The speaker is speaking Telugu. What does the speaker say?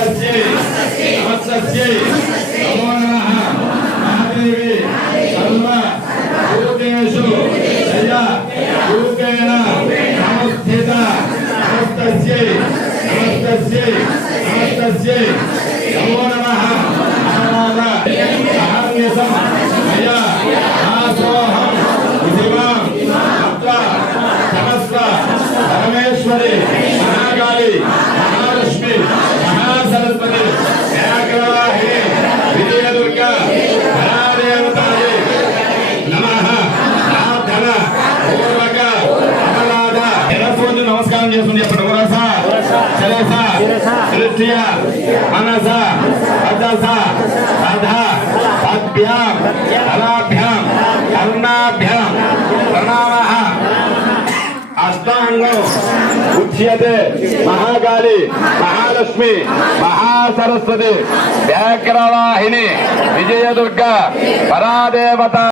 नमस्तस्यै नमस्तस्यै नमो नमः महादेवी सर्व भूतेषु दया रूपेण नमस्थिता नमस्तस्यै नमस्तस्यै नमस्तस्यै नमो नमः अहम्यसं मया आसोऽहं शिवां अत्वा समस्त परमेश्वरी महाकाली महालक्ष्मी महासरस्वती व्याघ्रवाहिनी विजयदुर्गा परादेवतायै नमः प्रार्थना पूर्वक अमलाद ఎరసోజు నమస్కారం చేస్తుంది అప్పుడు ఉరస శిరస దృష్ట్య మనస వదస సధ పద్భ్యాం కళాభ్యాం కర్ణాభ్యాం ప్రణామః అష్టాంగం ఉచ్యతే మహాకాళి మహాలక్ష్మి మహాసరస్వతి వ్యాఘ్రవాహిని విజయదుర్గా పరాదేవత